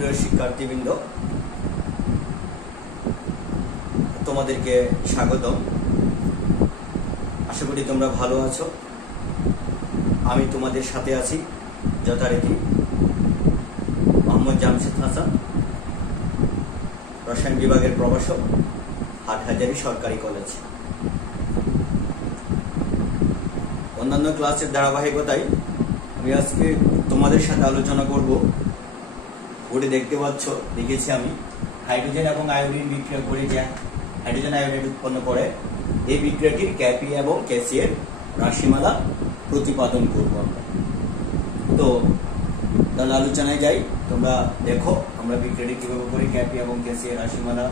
সুপ্রিয় শিক্ষার্থীবৃন্দ, তোমাদেরকে স্বাগতম। আশা করি তোমরা ভালো আছো। আমি তোমাদের সাথে আছি যথারীতি মোহাম্মদ জামশেদ হাসান, রসায়ন বিভাগের প্রভাষক, হাটহাজারী সরকারি কলেজ। অন্যান্য ক্লাসের ধারাবাহিকতায় আমি আজকে তোমাদের সাথে আলোচনা করব। বোর্ডে দেখতে পাচ্ছ, লিখেছি আমি হাইড্রোজেন এবং আয়োডিন বিক্রিয়া করে যে হাইড্রোজেন আয়োডাইড উৎপন্ন করে, এই বিক্রিয়াটির ক্যাপি এবং ক্যাসি এর রাশিমালা প্রতিপাদন করব আমরা। তো তাহলে আলোচনায় যাই। তোমরা দেখো আমরা বিক্রিয়াটি কিভাবে করে ক্যাপি এবং ক্যাসি এর রাশিমালা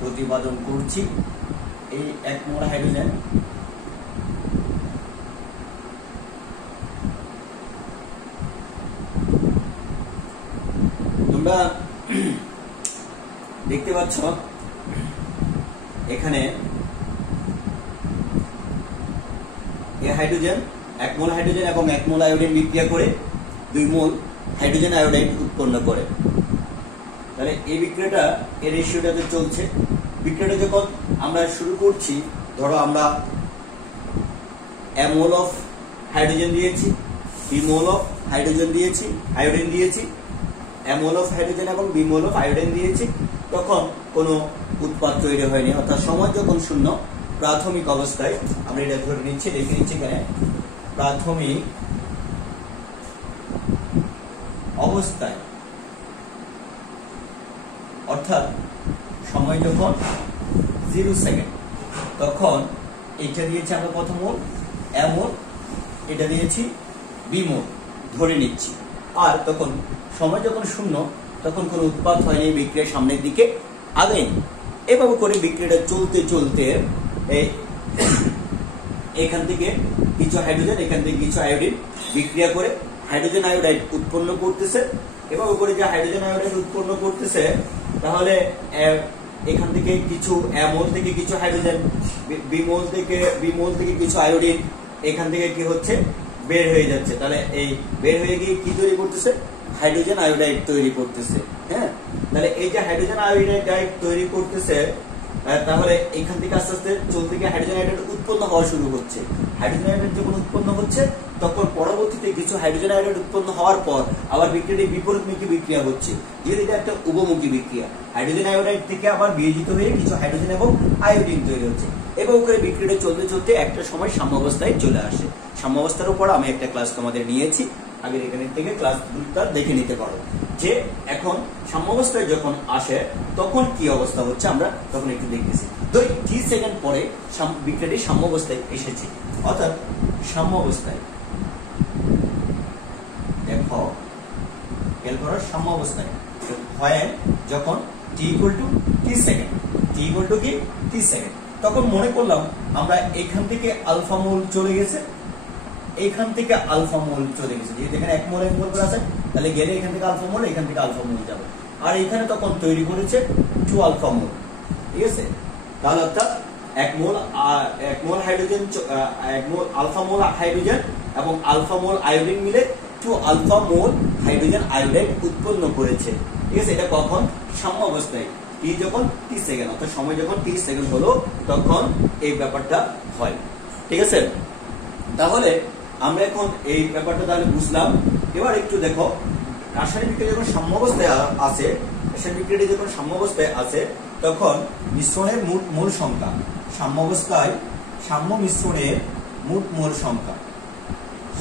প্রতিপাদন করছি। এই 1 মোল হাইড্রোজেন তোমরা দেখতে পাচ্ছ এখানে এই হাইড্রোজেন 1 মোল হাইড্রোজেন এবং 1 মোল আয়োডিন বিক্রিয়া করে 2 মোল হাইড্রোজেন আয়োডাইড উৎপন্ন করে। তাহলে এই বিক্রিয়াটা এর রেশিওটাতে চলছে। বিক্রিয়াটা যখন আমরা শুরু করছি, ধরো আমরা a মোল অফ হাইড্রোজেন দিয়েছি, b মোল অফ হাইড্রোজেন দিয়েছি, আয়োডিন দিয়েছি, a মোল অফ হাইড্রোজেন এবং b মোল অফ আয়োডিন দিয়েছি, তখন কোনো উৎপাদ তৈরি হয়নি, অর্থাৎ সময় যখন শূন্য। প্রাথমিক অবস্থায় আমরা এটা ধরে নিচ্ছি, লিখে নিচ্ছি এখানে প্রাথমিক অবস্থায়, অর্থাৎ সময় যখন 0 সেকেন্ড, তখন এটা দিয়েছি আমরা কত মোল, a মোল, এটা দিয়েছি b মোল ধরে নিচ্ছি। আর তখন সময় যখন শূন্য, তখন কোনো উৎপাদ হয়নি, বিক্রিয়া সামনের দিকে আগেনি। এভাবে করে বিক্রিয়াটা চলতে চলতে এখান থেকে কিছু হাইড্রোজেন, এখান থেকে কিছু আয়োডিন বিক্রিয়া করে হাইড্রোজেন আয়োডাইড উৎপন্ন করতেছে। এভাবে করে যে হাইড্রোজেন আয়োডাইড উৎপন্ন করতেছে, তাহলে এখান থেকে কিছু a মোল থেকে কিছু হাইড্রোজেন, b মোল থেকে কিছু আয়োডিন এখান থেকে কি হচ্ছে, বের হয়ে যাচ্ছে। তাহলে এই বের হয়ে গিয়ে কি তৈরি করতেছে, হাইড্রোজেন আয়োডাইড তৈরি করতেছে। হ্যাঁ, তাহলে এই যে হাইড্রোজেন আয়োডাইড তৈরি করতেছে, তাহলে এখান থেকে আস্তে আস্তে চলতে গিয়ে হাইড্রোজেন আয়োডাইড উৎপন্ন হওয়া শুরু হচ্ছে। হাইড্রোজেন আয়োডাইড যখন উৎপন্ন হচ্ছে, তখন পরবর্তীতে কিছু হাইড্রোজেন আয়োডাইড উৎপন্ন হওয়ার পর আবার বিক্রিয়াটি বিপরীতমুখী বিক্রিয়া হচ্ছে, যেহেতু এটা একটা উভমুখী বিক্রিয়া। হাইড্রোজেন আয়োডাইড থেকে আবার বিয়োজিত হয়ে কিছু হাইড্রোজেন এবং আয়োডিন তৈরি হচ্ছে। এভাবে করে বিক্রিয়াটা চলতে চলতে একটা সময় সাম্যাবস্থায় চলে আসে। সাম্যাবস্থার উপর আমি একটা ক্লাস তোমাদের নিয়েছি, আগের এখান থেকে ক্লাস দুটা দেখে নিতে পারো, যে এখন সাম্যাবস্থায় যখন আসে তখন কি অবস্থা হচ্ছে আমরা তখন একটু দেখতেছি। 2 সেকেন্ড পরে বিক্রিয়াটি সাম্যাবস্থায় এসেছে, অর্থাৎ সাম্যাবস্থায় দেখো খেয়াল করো, সাম্যাবস্থায় হয় যখন t সেকেন্ড, t সেকেন্ড, তখন মনে করলাম আমরা এখান থেকে আলফা মোল চলে গেছে, এখান থেকে আলফা মোল চলে গেছে, যেহেতু এখানে 1 মোল করে আছে, তাহলে গেলে এখান থেকে আলফা মোল, এখান থেকে আলফা মোল যাবে। আর এখানে তখন তৈরি করেছে 2 আলফা মোল, ঠিক আছে। তাহলে অর্থাৎ 1 মোল হাইড্রোজেন, 1 মোল আলফা মোল হাইড্রোজেন এবং আলফা মোল আয়োডিন মিলে 2 আলফা মোল হাইড্রোজেন আয়োডাইড উৎপন্ন করেছে, ঠিক আছে। এটা কখন, সাম্যাবস্থায়, যখন t সেকেন্ড, অর্থাৎ সময় যখন t সেকেন্ড হলো, তখন এই ব্যাপারটা হয়, ঠিক আছে। তাহলে আমরা এখন এই ব্যাপারটা তাহলে বুঝলাম। এবার একটু দেখো, রাসায়নিক বিক্রিয়া যখন সাম্যাবস্থায় আছে, রাসায়নিক বিক্রিয়াটি যখন সাম্যাবস্থায় আছে, তখন মিশ্রণের মোল সংখ্যা, সাম্যাবস্থায় সাম্য মিশ্রণের মোট মোল সংখ্যা,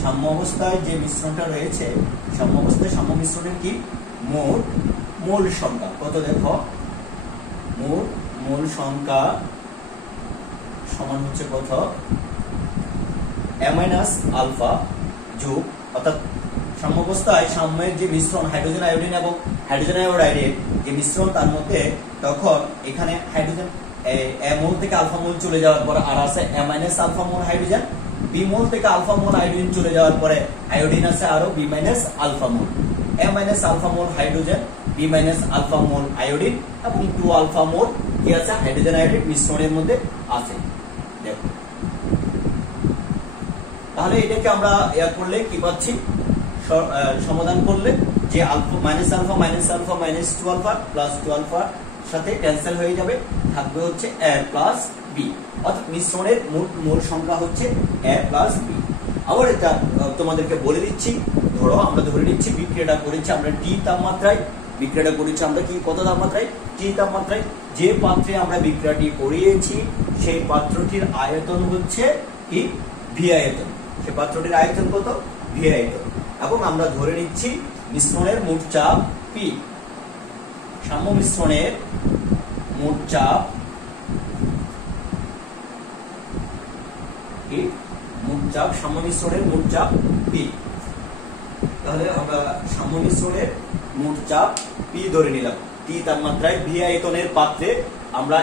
সাম্যাবস্থায় যে মিশ্রণটা রয়েছে, সাম্যাবস্থায় সাম্য মিশ্রণের কি মোট মোল সংখ্যা কত, দেখো মোট মোল সংখ্যা সমান হচ্ছে কত, a মাইনাস আলফা যোগ, অর্থাৎ সাম্যাবস্থায় সাম্যের যে মিশ্রণ হাইড্রোজেন আয়োডিন এবং হাইড্রোজেন আয়োডাইডের যে মিশ্রণ, তার মধ্যে তখন এখানে হাইড্রোজেন a মোল থেকে আলফা মোল চলে যাওয়ার পর আর আছে a minus alpha mole hydrogen, b mole থেকে আলফা মোল আয়োডিন চলে যাওয়ার পরে আয়োডিন আছে আরো b minus alpha mole, a minus alpha mole hydrogen, b minus alpha mole iodine এবং 2 আলফা মোল কি আছে, হাইড্রোজেন আয়োডিন মিশ্রণের মধ্যে আছে। দেখো তাহলে এটাকে আমরা করলে কি পাচ্ছি, সমাধান করলে যে alpha minus alpha minus alpha minus 2 alpha plus 2 alpha সাথে ক্যান্সেল হয়ে যাবে, থাকবে হচ্ছে a প্লাস b, অর্থাৎ মিশ্রণের মোল সংখ্যা হচ্ছে a প্লাস b। আবার এটা তোমাদেরকে বলে দিচ্ছি, ধরো আমরা ধরে নিচ্ছি বিক্রিয়াটা করেছি আমরা টি তাপমাত্রায়, বিক্রিয়াটা করেছি আমরা কি কত তাপমাত্রায়, টি তাপমাত্রায়। যে পাত্রে আমরা বিক্রিয়াটি করিয়েছি সেই পাত্রটির আয়তন হচ্ছে কি ভি আয়তন, সেই পাত্রটির আয়তন কত ভি আয়তন, এবং আমরা ধরে নিচ্ছি মিশ্রণের মোট চাপ পি, সাম্য মিশ্রণের মোট চাপ কি মোট চাপ, সাম্য মিশ্রণের মোট চাপ পি। তাহলে আমরা সাম্য মিশ্রণের মোট চাপ পি ধরে নিলাম। টি তাপমাত্রায় ভি আয়তনের পাত্রে আমরা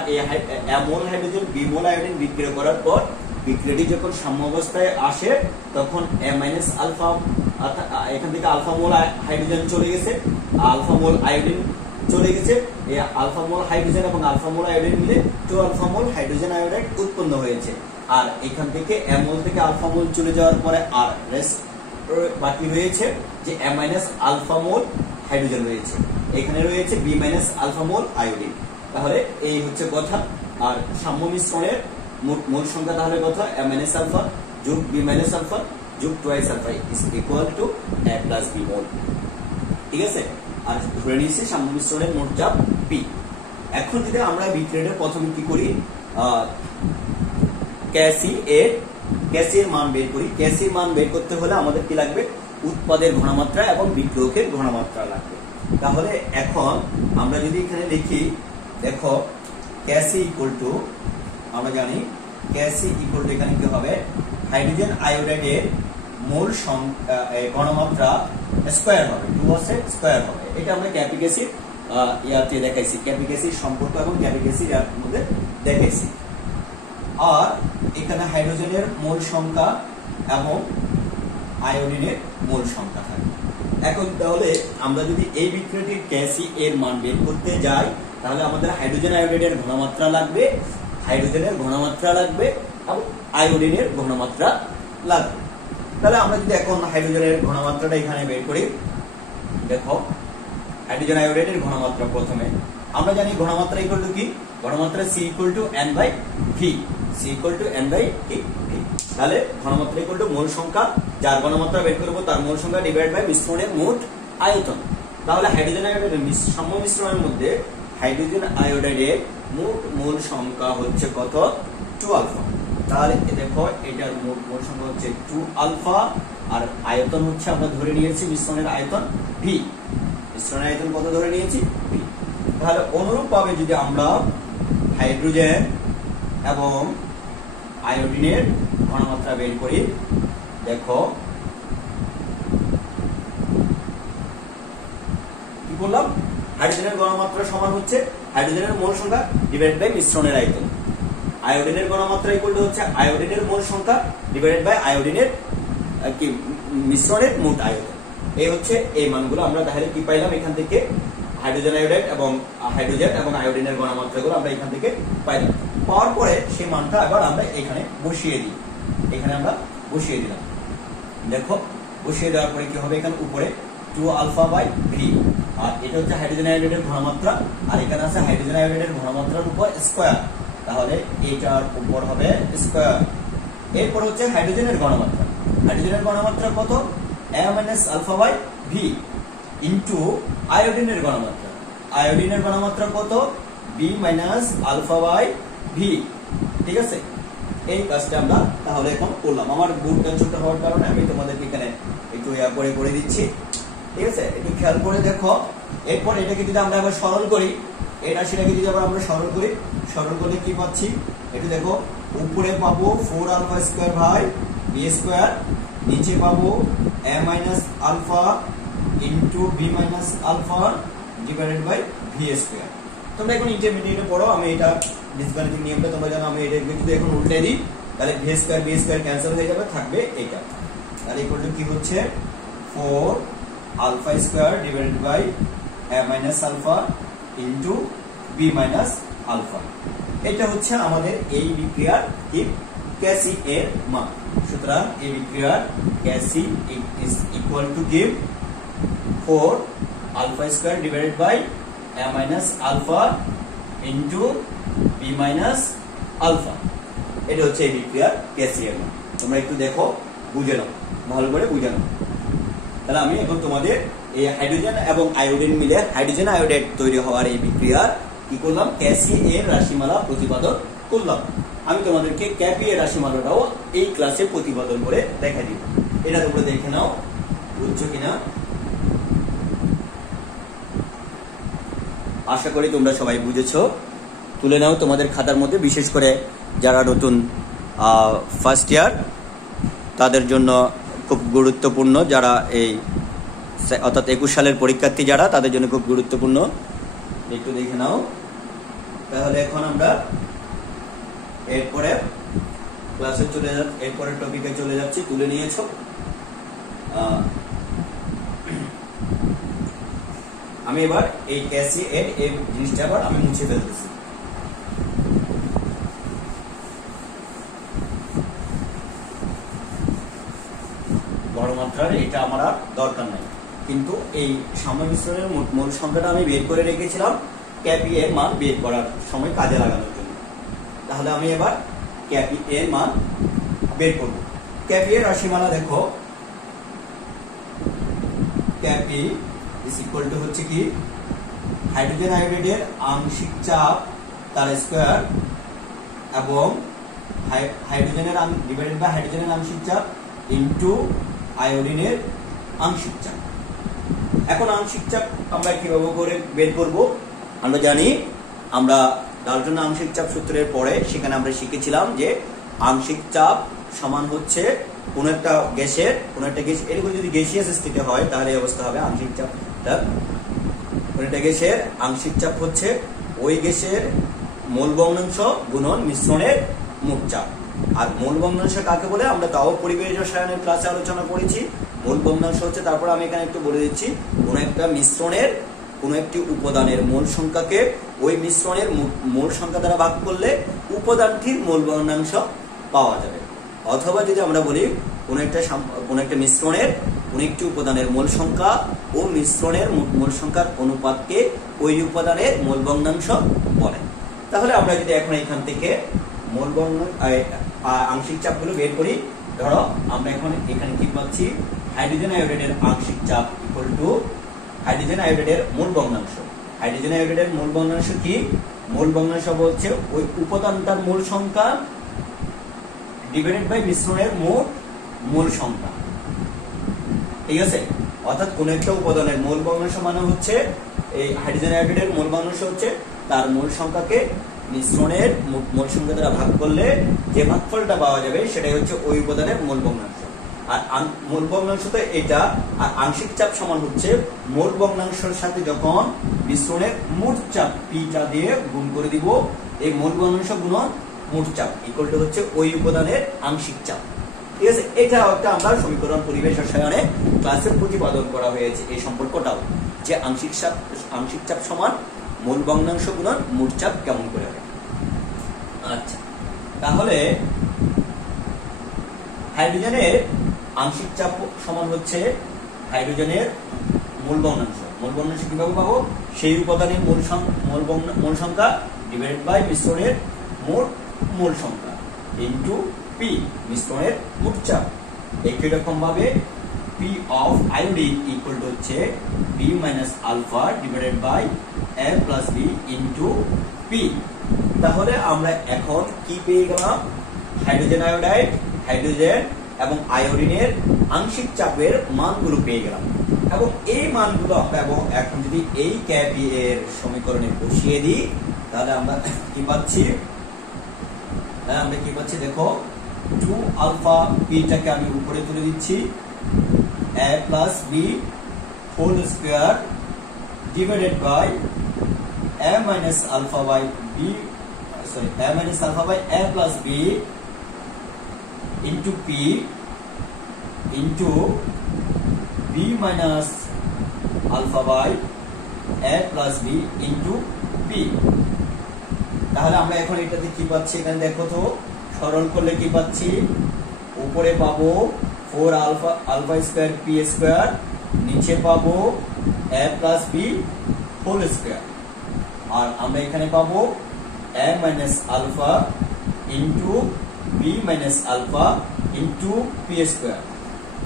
mole hydrogen B mole iodine বিক্রিয়া করার পর বিক্রিয়াটি যখন সাম্য অবস্থায় আসে তখন a মাইনাস আলফা, এখান থেকে আলফা মোল হাইড্রোজেন চলে গেছে, আলফা মোল আয়োডিন চলে গেছে, এই আলফা মোল হাইড্রোজেন এবং আলফা মোল আয়োডিন মিলে 2 আলফা মোল হাইড্রোজেন আয়োডাইড উৎপন্ন হয়েছে। আর এখান থেকে a মোল থেকে আলফা মোল চলে যাওয়ার পরে আর রেস্ট বাকি রয়েছে যে a minus alpha mole hydrogen রয়েছে, এখানে রয়েছে b minus alpha mole iodine. তাহলে এই হচ্ছে কথা। আর সাম্য মিশ্রণের মোল সংখ্যা তাহলে কত, a মাইনাস আলফা যোগ b মাইনাস আলফা যোগ twice alpha is equal to a plus b mole. ঠিক আছে, আর ধরে নিয়েছি সাম্য মিশ্রণের মোট চাপ p। এখন যদি আমরা বিক্রিয়াটা প্রথমে কি করি, ক্যাসি এর মান বের করি। ক্যাসির মান বের করতে হলে আমাদের কি লাগবে, উৎপাদের ঘনমাত্রা এবং বিক্রিয়কের ঘনমাত্রা লাগবে। তাহলে এখন আমরা যদি এখানে লিখি, দেখো ক্যাসি ইকুয়াল টু, আমরা জানি ক্যাসি ইকুয়াল টু এখানে কি হবে, হাইড্রোজেন আয়োডাইডের মোল ঘনমাত্রা স্কয়ার হবে, 2 স্কয়ার হবে। এটা আমরা ক্যাপিক অ্যাসিড ইয়াতে দেখাইছি, ক্যাপিক অ্যাসিড সম্পর্ক এবং ক্যাপিক অ্যাসিড এর মধ্যে দেখাইছি। আর এখানে হাইড্রোজেনের মোল সংখ্যা এবং আয়োডিনের মোল সংখ্যা থাকে। এখন তাহলে আমরা যদি এই বিক্রিয়াটির ক্যাসি এর মান বের করতে যাই তাহলে আমাদের হাইড্রোজেন আয়োডাইডের ঘনমাত্রা লাগবে, হাইড্রোজেনের ঘনমাত্রা লাগবে এবং আয়োডিনের ঘনমাত্রা লাগবে। তাহলে আমরা যদি এখন হাইড্রোজেনের ঘনমাত্রাটা এখানে বের করি, দেখো হাইড্রোজেন আয়োডাইডের ঘনমাত্রা প্রথমে আমরা জানি ঘনমাত্রা ইকুয়াল টু কি, ঘনমাত্রা C equal to N by V, C equal to N by V। তাহলে ঘনমাত্রা ইকুয়াল টু মোল সংখ্যা, যার ঘনমাত্রা বের করব তার মোল সংখ্যা ডিভাইড বাই মিশ্রণের মোট আয়তন। তাহলে হাইড্রোজেন আয়োডাইডের সাম্য মিশ্রণের মধ্যে হাইড্রোজেন আয়োডাইডের মোট মোল সংখ্যা হচ্ছে কত, 2 আলফা। তাহলে দেখো এটার মোট মোল সংখ্যা হচ্ছে 2 আলফা, আর আয়তন হচ্ছে আমরা ধরে নিয়েছি মিশ্রণের আয়তন V, মিশ্রণের আয়তন কত ধরে নিয়েছি V। তাহলে অনুরূপভাবে যদি আমরা হাইড্রোজেন এবং আয়োডিনের ঘনমাত্রা বের করি, দেখো কি বললাম, হাইড্রোজেনের ঘনমাত্রা সমান হচ্ছে হাইড্রোজেনের মোল সংখ্যা ডিভাইডেড বাই মিশ্রণের আয়তন, আয়োডিনের ঘনমাত্রা ইকুয়াল টু হচ্ছে আয়োডিনের মোল সংখ্যা ডিভাইডেড বাই আয়োডিনের কি মিশ্রণের মোট আয়তন। এই হচ্ছে এই মানগুলো আমরা তাহলে কি পাইলাম, এখান থেকে হাইড্রোজেন আয়োডাইড এবং হাইড্রোজেন এবং আয়োডিনের ঘনমাত্রাগুলো আমরা এখান থেকে পাইলাম। পাওয়ার পরে সেই মানটা আবার আমরা এখানে বসিয়ে দিই, এখানে আমরা বসিয়ে দিলাম। দেখো বসিয়ে দেওয়ার পরে কি হবে, এখানে উপরে 2 আলফা বাই V, আর এটা হচ্ছে হাইড্রোজেন আয়োডাইডের ঘনমাত্রা, আর এখানে আছে হাইড্রোজেন আয়োডাইডের ঘনমাত্রার উপর স্কয়ার, তাহলে এটার উপর হবে স্কয়ার। এরপর হচ্ছে হাইড্রোজেনের ঘনমাত্রা, হাইড্রোজেনের ঘনমাত্রা কত, a minus alpha by V into আয়োডিনের ঘনমাত্রা, আয়োডিনের ঘনমাত্রা কত, b minus alpha by V। ঠিক আছে, এই কাজটা আমরা তাহলে এখন করলাম। আমার বোর্ডটা ছোট হওয়ার কারণে আমি তোমাদেরকে এখানে একটু করে দিচ্ছি। ঠিক আছে, একটু খেয়াল করে দেখো। এরপর এটাকে যদি আমরা আবার সরল করি, এই রাশিটাকে যদি আবার আমরা সরল করি, সরল করলে কি পাচ্ছি, একটু দেখো উপরে পাবো 4 alpha square by b square, নিচে পাবো a minus alpha into b minus alpha divided by v square. তোমরা এখন ইন্টারমিডিয়েটে পড়ো, আমি এটা বীজগণিতিক নিয়মটা তোমরা জানো। আমি এটা যদি এখন উল্টে দিই তাহলে v square b square cancel হয়ে যাবে, থাকবে এটা। তাহলে ইকুয়াল টু কি হচ্ছে, 4 alpha square divided by a minus alpha into b minus alpha. এটা হচ্ছে আমাদের এই বিক্রিয়ার কি ক্যাসি এর মান। সুতরাং এই বিক্রিয়ার KC is equal to give 4 alpha square divided by a minus alpha into b minus alpha. এটা হচ্ছে এই বিক্রিয়ার কেসিএর মান। তোমরা একটু দেখো, বুঝে নাও, ভালো করে বুঝে নাও। তাহলে আমি এখন তোমাদের এই হাইড্রোজেন এবং আয়োডিন মিলে হাইড্রোজেন আয়োডাইড তৈরি হওয়ার এই বিক্রিয়ার কি করলাম, ক্যাসি এর রাশিমালা প্রতিপাদন করলাম। আমি তোমাদেরকে ক্যাপি এর রাশিমালাটাও এই ক্লাসে প্রতিপাদন করে দেখা দিব। এটা তোমরা দেখে নাও, বুঝছো কিনা। আশা করি তোমরা সবাই বুঝেছো। তুলে নাও তোমাদের খাতার মধ্যে, বিশেষ করে যারা নতুন ফার্স্ট ইয়ার তাদের জন্য খুব গুরুত্বপূর্ণ, যারা এই অর্থাৎ 21 সালের পরীক্ষার্থী যারা, তাদের জন্য খুব গুরুত্বপূর্ণ। একটু দেখে নাও। তাহলে এখন আমরা এরপরে ক্লাসে এরপরে টপিকে চলে যাচ্ছি। তুলে নিয়েছো? আমি এবার এই ক্যাসি এর এই জিনিসটা আবার আমি মুছে ফেলতেছি। বড় মাত্রার এটা আমার আর দরকার নাই, কিন্তু এই সাম্যমিশ্রণের মূল সংখ্যাটা আমি বের করে রেখেছিলাম ক্যাপি এর মান বের করার সময় কাজে লাগানোর জন্য। তাহলে আমি এবার ক্যাপি এর মান বের করব। ক্যাপি এর রাশিমালা দেখো, ক্যাপি ইজ ইকুয়াল টু হচ্ছে কি হাইড্রোজেন আয়োডাইডের আংশিক চাপ তার স্কয়ার এবং হাইড্রোজেনের ডিভাইডেড বাই হাইড্রোজেনের আংশিক চাপ ইনটু আয়োডিনের আংশিক চাপ। এখন আংশিক চাপ আমরা কিভাবে করে বের করব? আমরা জানি, আমরা ডালটন আংশিক চাপ সূত্রের পরে সেখানে আমরা শিখেছিলাম যে আংশিক চাপ সমান হচ্ছে কোন একটা গ্যাসের এরকম যদি গ্যাসিয়াস স্থিতি হয় তাহলে এই অবস্থা হবে। আংশিক চাপটা কোন একটা গ্যাসের আংশিক চাপ হচ্ছে ওই গ্যাসের মোল ভগ্নাংশ গুণন মিশ্রণের মোট চাপ। আর মোল ভগ্নাংশ কাকে বলে আমরা তাও পরিবেশ রসায়নের ক্লাসে আলোচনা করেছি। মোল ভগ্নাংশ হচ্ছে, তারপর আমি এখানে একটু বলে দিচ্ছি, কোন একটা মিশ্রণের কোন একটি উপাদানের মোল সংখ্যাকে ওই মিশ্রণের মোল সংখ্যা দ্বারা ভাগ করলে উপাদানটির মোল ভগ্নাংশ পাওয়া যাবে। অথবা যদি আমরা বলি কোন একটা মিশ্রণের কোন একটি উপাদানের মোল সংখ্যা ও মিশ্রণের মোল সংখ্যার অনুপাতকে ওই উপাদানের মোল ভগ্নাংশ বলে। তাহলে আমরা যদি এখন এখান থেকে মোল আংশিক চাপগুলো বের করি, ধরো আমরা এখন এখানে কি পাচ্ছি, হাইড্রোজেন আয়োডাইডের আংশিক চাপ ইকুয়াল টু হাইড্রোজেন আয়োডাইডের মোল ভগ্নাংশ। হাইড্রোজেন আয়োডাইডের মোল ভগ্নাংশ কি? মোল ভগ্নাংশ বলছে ওই উপাদানটার মোল সংখ্যা ডিভাইডেড বাই মিশ্রণের মোল সংখ্যা। ঠিক আছে? অর্থাৎ কোন একটা উপাদানের মোল ভগ্নাংশ মানে হচ্ছে এই হাইড্রোজেন আয়োডাইডের মোল ভগ্নাংশ হচ্ছে তার মোল সংখ্যাকে মিশ্রণের মোল সংখ্যা দ্বারা ভাগ করলে যে ভাগফলটা পাওয়া যাবে সেটাই হচ্ছে ওই উপাদানের মোল ভগ্নাংশ। আর মোল ভগ্নাংশ তো এটা, আর আংশিক চাপ সমান হচ্ছে মোল ভগ্নাংশের সাথে যখন মিশ্রণের মোট চাপ পিটা দিয়ে গুণ করে দিব, এই মোল ভগ্নাংশ গুণন মোট চাপ ইকুয়াল টু হচ্ছে ওই উপাদানের আংশিক চাপ। ঠিক আছে? এটা একটা আমরা সমীকরণ পরিবেশ রসায়নে ক্লাসে প্রতিপাদন করা হয়েছে এই সম্পর্কটাও, যে আংশিক চাপ সমান মোল ভগ্নাংশ গুণন মোট চাপ কেমন করে হয়। আচ্ছা, তাহলে হাইড্রোজেনের আংশিক চাপ সমান হচ্ছে হাইড্রোজেনের মোল ভগ্নাংশ। মোল ভগ্নাংশ কিভাবে পাবো? সেই উপাদানের মোল সংখ্যা ডিভাইডেড বাই মিশ্রণের মোল সংখ্যা ইনটু পি মিশ্রণের মোট চাপ। একই রকম ভাবে P of iodine equal to হচ্ছে B minus alpha divided by A plus B into P. তাহলে আমরা এখন কি পেয়ে গেলাম? হাইড্রোজেন আয়োডাইড, হাইড্রোজেন এবং আয়োডিনের আংশিক চাপের মানগুলো পেয়ে গেলাম, এবং এই মানগুলো আমরা এখন যদি এই ক্যাপি এর সমীকরণে বসিয়ে দিই তাহলে আমরা কি পাচ্ছি? দেখো 2 আলফা পিটাকে আমি উপরে তুলে দিচ্ছি, a plus B whole square divided by a minus alpha by B, a minus alpha by a plus B into P into B minus alpha by a plus B into P. তাহলে আমরা এখন এটাতে কি পাচ্ছি? এখানে দেখো তো, সরল করলে কি পাচ্ছি? উপরে পাবো 4 আলফা স্কয়ার পি স্কয়ার নিচে পাবো a plus B whole square, আর আমরা এখানে পাবো a minus alpha into B minus alpha into P square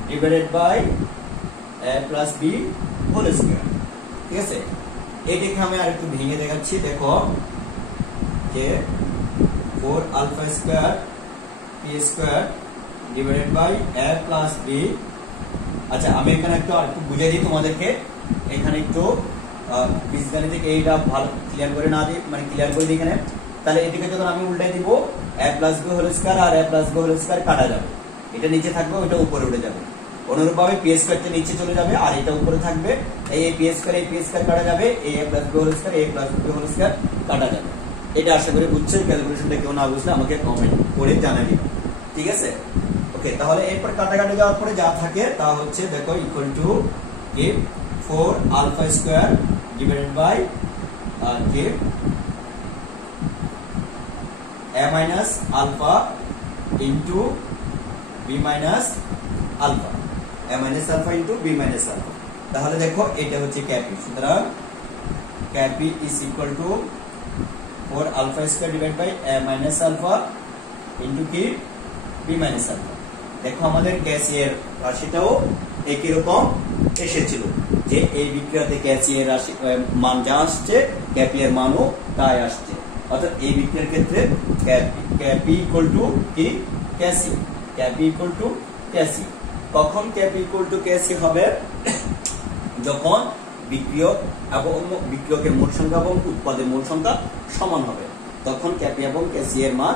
divided by a plus B whole square. ঠিক আছে, এটাকে আমি আর একটু ভেঙে দেখাচ্ছি। দেখো যে 4 alpha square P square divided by a plus B. আচ্ছা, আমি এখানে একটু বুঝিয়ে দিই তোমাদেরকে। এখানে একটু বীজগণিতিক এইটা ভালো ক্লিয়ার করে না দিই, মানে ক্লিয়ার করে দিই এখানে। তাহলে এদিকে যখন আমি উল্টাই দিব a plus B whole square আর a plus B whole square কাটা যাবে, এটা নিচে থাকবে, ওটা উপরে উঠে যাবে। অনুরূপভাবে পি স্কয়ারটা নিচে চলে যাবে আর এটা উপরে থাকবে। এই পি স্কয়ার কাটা যাবে, এই a plus B whole square a plus B whole square কাটা যাবে। এটা আশা করি বুঝছো। ক্যালকুলেশনটা কেউ না বুঝলে আমাকে কমেন্ট করে জানাবে। ঠিক আছে, ওকে। তাহলে এরপর কাটাকাটি যাওয়ার পরে যা থাকে তা হচ্ছে দেখো ইকুয়াল টু কি 4 আলফা স্কয়ার ডিভাইডেড বাই কি a minus alpha into b minus alpha, a minus alpha into b minus alpha. তাহলে দেখো এটা হচ্ছে ক্যাপি। সুতরাং KP is equal to 4 alpha square divided by a minus alpha into কি b minus alpha. দেখো আমাদের cashier রাশিটাও একই রকম এসেছিল, যে এই বিক্রিয়াতে ক্যাসিয়ার রাশি মান যা আসছে ক্যাপিয়ার মানও তাই আসছে। অর্থাৎ এই বিক্রিয়ার ক্ষেত্রে ক্যাপি ইকুয়াল টু কি ক্যাসি, ক্যাপি ইকুয়াল টু ক্যাসি। কখন ক্যাপি ইকুয়াল টু ক্যাসি হবে? যখন বিক্রিয়ক এবং বিক্রিয়কের মোল সংখ্যা এবং উৎপাদের মোল সংখ্যা সমান হবে, তখন ক্যাপি এবং ক্যাসি এর মান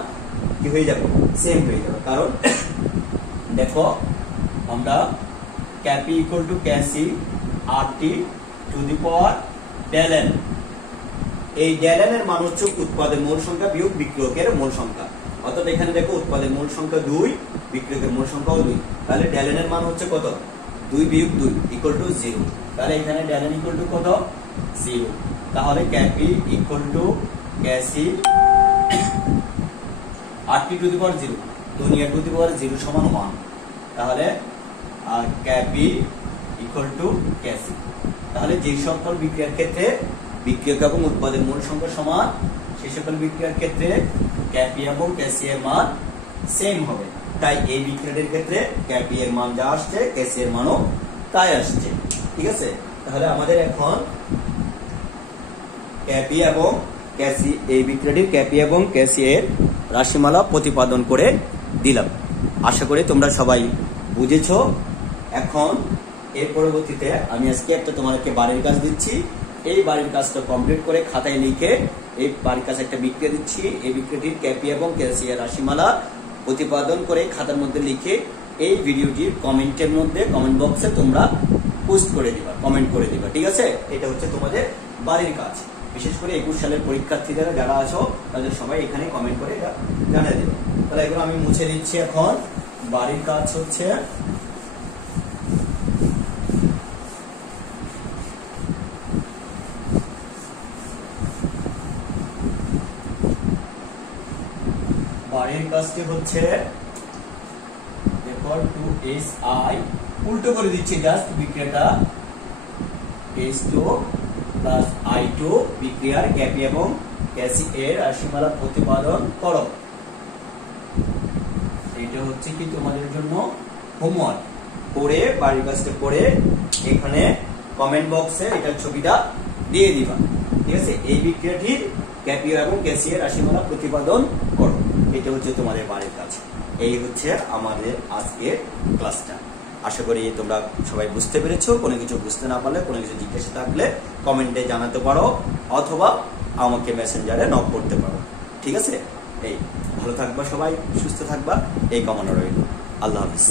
কি হয়ে যাবে? সেম হয়ে যাবে। কারণ দেখো আমরা KP equal to KC RT to the power del N, এই ডেল এন এর মান হচ্ছে উৎপাদের মোল সংখ্যা বিয়োগ বিক্রিয়কের মোল সংখ্যা। অর্থাৎ এখানে দেখো উৎপাদের মোল সংখ্যা 2, বিক্রিয়কের মোল সংখ্যাও 2, তাহলে ডেল এন এর মান হচ্ছে কত? 2 বিয়োগ 2 ইকুয়াল টু 0। তাহলে এখানে ডেল এন ইকুয়াল টু কত? 0। তাহলে KP equal to KC RT to the power 0, দুনিয়া টু দি পাওয়ার 0 সমান 1। তাহলে ক্যাপি ইকুয়াল টু ক্যাসি। তাহলে যে সকল বিক্রিয়ার ক্ষেত্রে বিক্রিয়ক এবং উৎপাদের মোল সংখ্যা সমান, সেই সকল বিক্রিয়ার ক্ষেত্রে ক্যাপি এবং ক্যাসি এর মান সেম হবে। তাই এই বিক্রিয়াটির ক্ষেত্রে ক্যাপি এর মান যা আসছে ক্যাসি এর মানও তাই আসছে। ঠিক আছে, তাহলে আমাদের এখন ক্যাপি এবং ক্যাসি, এই বিক্রিয়াটির ক্যাপি এবং ক্যাসি এর রাশিমালা প্রতিপাদন করে দিলাম। আশা করি তোমরা সবাই বুঝেছো। এখন এর পরবর্তীতে আমি আজকে একটা তোমাদেরকে বাড়ির কাজ দিচ্ছি। এই বাড়ির কাজটা কমপ্লিট করে খাতায় লিখে এই বাড়ির কাছে একটা বিক্রিয়া দিচ্ছি। এই বিক্রিয়াটির ক্যাপি এবং ক্যাসি এর রাশিমালা প্রতিপাদন করে খাতার মধ্যে লিখে এই ভিডিওটির কমেন্টের মধ্যে কমেন্ট বক্সে তোমরা পোস্ট করে দিবা, কমেন্ট করে দিবা। ঠিক আছে, এটা হচ্ছে তোমাদের বাড়ির কাজ। বিশেষ করে 21 সালের পরীক্ষার্থীরা যারা আছো তাদের সবাই এখানে কমেন্ট করে জানিয়ে দেবে। তাহলে এগুলো আমি মুছে দিচ্ছি। এখন বাড়ির কাজ হচ্ছে বাড়ির কাজটি হচ্ছে দেখো 2si উল্টো করে দিচ্ছি, জাস্ট বিক্রিয়াটা H2 প্লাস I2 বিক্রিয়ার ক্যাপি এবং ক্যাসি এর রাশিমালা প্রতিপাদন করো। এটা হচ্ছে কি তোমাদের জন্য হোমওয়ার্ক। করে বাড়ির কাজটা করে এখানে কমেন্ট বক্সে এটার ছবিটা দিয়ে দিবা। ঠিক আছে, এই বিক্রিয়াটির ক্যাপি এবং ক্যাসি এর রাশিমালা প্রতিপাদন করো। এটা হচ্ছে তোমাদের বাড়ির কাজ। এই হচ্ছে আমাদের আজকের ক্লাসটা। আশা করি তোমরা সবাই বুঝতে পেরেছো। কোনো কিছু বুঝতে না পারলে, কোনো কিছু জিজ্ঞাসা থাকলে কমেন্টে জানাতে পারো অথবা আমাকে মেসেঞ্জারে নক করতে পারো। ঠিক আছে, এই ভালো থাকবা সবাই, সুস্থ থাকবা, এই কামনা রইল। আল্লাহ হাফিজ।